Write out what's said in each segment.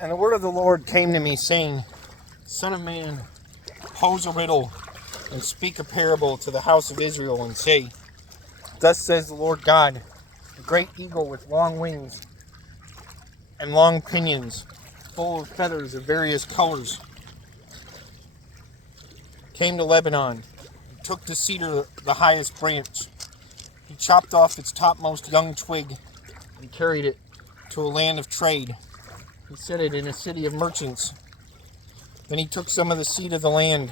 And the word of the Lord came to me, saying, Son of man, pose a riddle, and speak a parable to the house of Israel, and say, Thus says the Lord God, a great eagle with long wings and long pinions, full of feathers of various colors, came to Lebanon, and took the cedar, the highest branch. He chopped off its topmost young twig, and carried it to a land of trade. He set it in a city of merchants. Then he took some of the seed of the land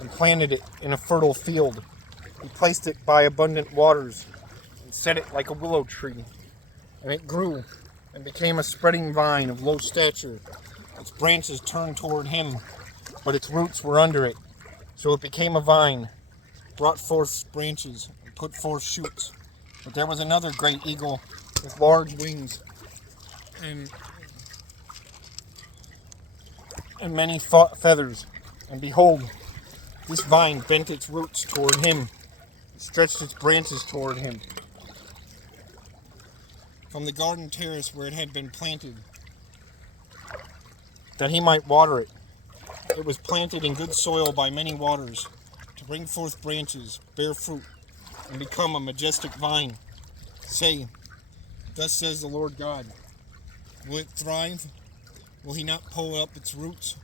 and planted it in a fertile field. He placed it by abundant waters and set it like a willow tree. And it grew and became a spreading vine of low stature. Its branches turned toward him, but its roots were under it. So it became a vine, brought forth branches, and put forth shoots. But there was another great eagle with large wings and many feathers. And behold, this vine bent its roots toward him, and stretched its branches toward him. From the garden terrace where it had been planted, that he might water it. It was planted in good soil by many waters, to bring forth branches, bear fruit, and become a majestic vine. Say, Thus says the Lord God, Will it thrive? Will he not pull up its roots,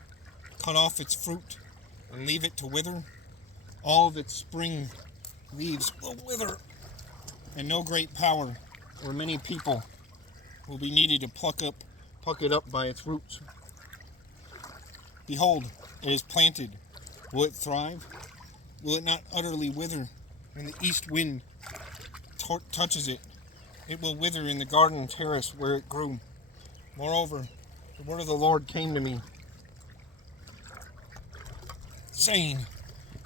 cut off its fruit, and leave it to wither? All of its spring leaves will wither, and no great power or many people will be needed to pluck it up by its roots. Behold, it is planted. Will it thrive? Will it not utterly wither when the east wind touches it? It will wither in the garden terrace where it grew. Moreover, the word of the Lord came to me, saying,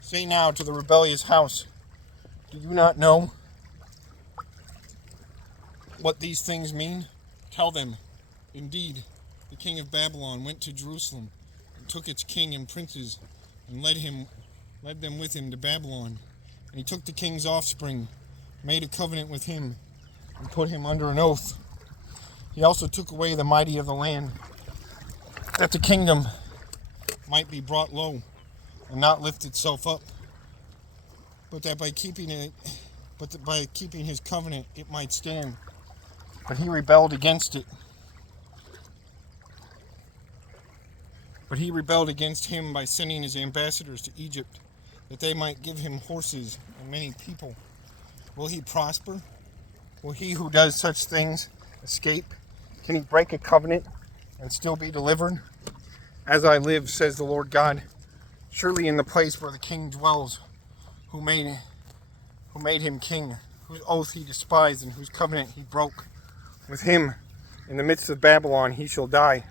Say now to the rebellious house, Do you not know what these things mean? Tell them, Indeed, the king of Babylon went to Jerusalem, and took its king and princes, and led them with him to Babylon. And he took the king's offspring, made a covenant with him, and put him under an oath. He also took away the mighty of the land, that the kingdom might be brought low, and not lift itself up, but that by keeping his covenant it might stand. But he rebelled against it. But he rebelled against him by sending his ambassadors to Egypt, that they might give him horses and many people. Will he prosper? Will he who does such things escape? Can he break a covenant and still be delivered? As I live, says the Lord God, surely in the place where the king dwells, who made him king, whose oath he despised and whose covenant he broke, with him in the midst of Babylon he shall die.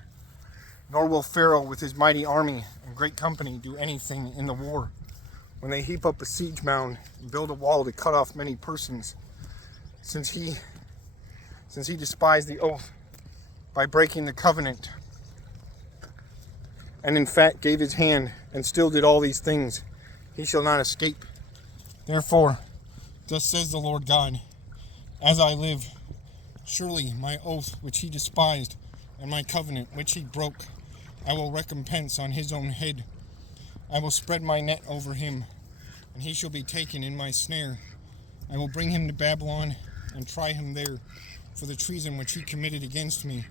Nor will Pharaoh with his mighty army and great company do anything in the war, when they heap up a siege mound and build a wall to cut off many persons, since he despised the oath by breaking the covenant, and in fact gave his hand, and still did all these things, he shall not escape. Therefore, thus says the Lord God, As I live, surely my oath which he despised, and my covenant which he broke, I will recompense on his own head. I will spread my net over him, and he shall be taken in my snare. I will bring him to Babylon, and try him there, for the treason which he committed against me.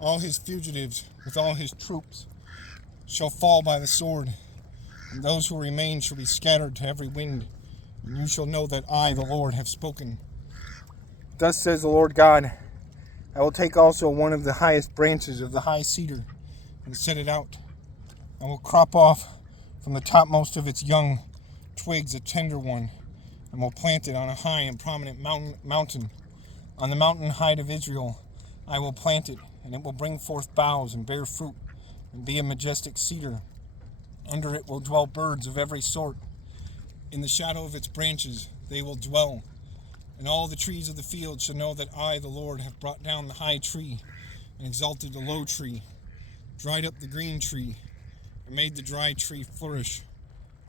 All his fugitives, with all his troops, shall fall by the sword, and those who remain shall be scattered to every wind, and you shall know that I, the Lord, have spoken. Thus says the Lord God, I will take also one of the highest branches of the high cedar, and set it out. I will crop off from the topmost of its young twigs a tender one, and will plant it on a high and prominent mountain. On the mountain height of Israel I will plant it, and it will bring forth boughs and bear fruit, and be a majestic cedar. Under it will dwell birds of every sort. In the shadow of its branches they will dwell. And all the trees of the field shall know that I, the Lord, have brought down the high tree, and exalted the low tree, dried up the green tree, and made the dry tree flourish.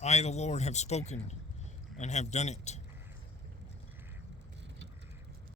I, the Lord, have spoken, and have done it.